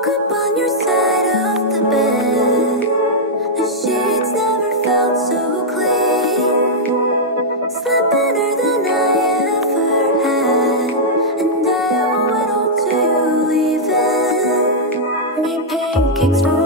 woke up on your side of the bed. The sheets never felt so clean. Slept better than I ever had, and I owe it all to you leaving. Made pancakes for